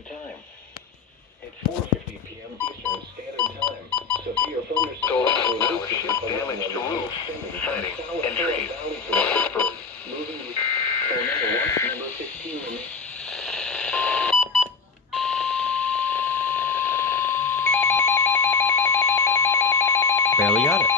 Time. At 4:50 p.m. Eastern Standard Time, severe thunderstorms will shift damage to roofs, siding, and trees. Moving to tornado watch number 15. Barely got it.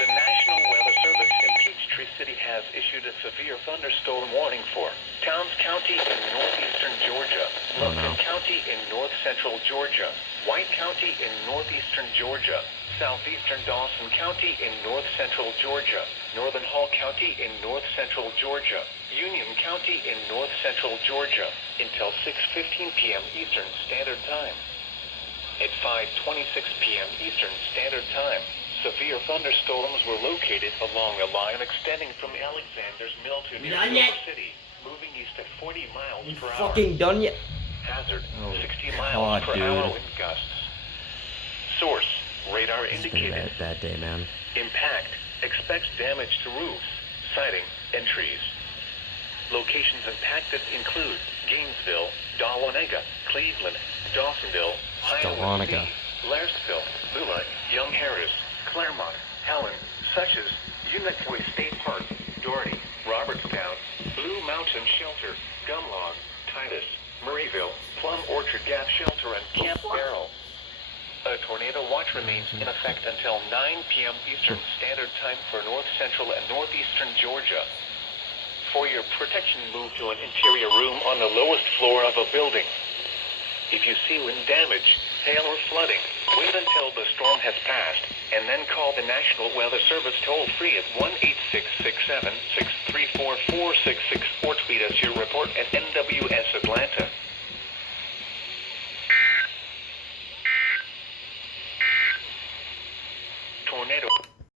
The National Weather Service in Peachtree City has issued a severe thunderstorm warning for Towns County in northeastern Georgia, Lufkin County in north-central Georgia, White County in northeastern Georgia, southeastern Dawson County in north-central Georgia, Northern Hall County in north-central Georgia, Union County in north-central Georgia, until 6:15 p.m. Eastern Standard Time. At 5:26 p.m. Eastern Standard Time, severe thunderstorms were located along a line extending from Alexander's Mill to near Silver City, moving east at 40 miles per hour. Fucking done yet? Hazard, 60 miles per hour wind gusts. Source, radar indicated. Bad day, man. Impact, expects damage to roofs, siding, and trees. Locations impacted include Gainesville, Dahlonega, Cleveland, Dawsonville, Highland City, Lairdsville, Lula, Young Harris, Claremont, Helen, Suches, Unicoi State Park, Doherty, Robertstown, Blue Mountain Shelter, Gumlog, Titus, Murrayville, Plum Orchard Gap Shelter, and Camp Barrel. A tornado watch remains in effect until 9 p.m. Eastern Standard Time for north central and northeastern Georgia. For your protection, move to an interior room on the lowest floor of a building. If you see wind damage, hail, or flooding, wait until the storm has passed, and then call the National Weather Service toll-free at 1-866-7-634-466 or tweet us your report at NWS Atlanta. Tornado.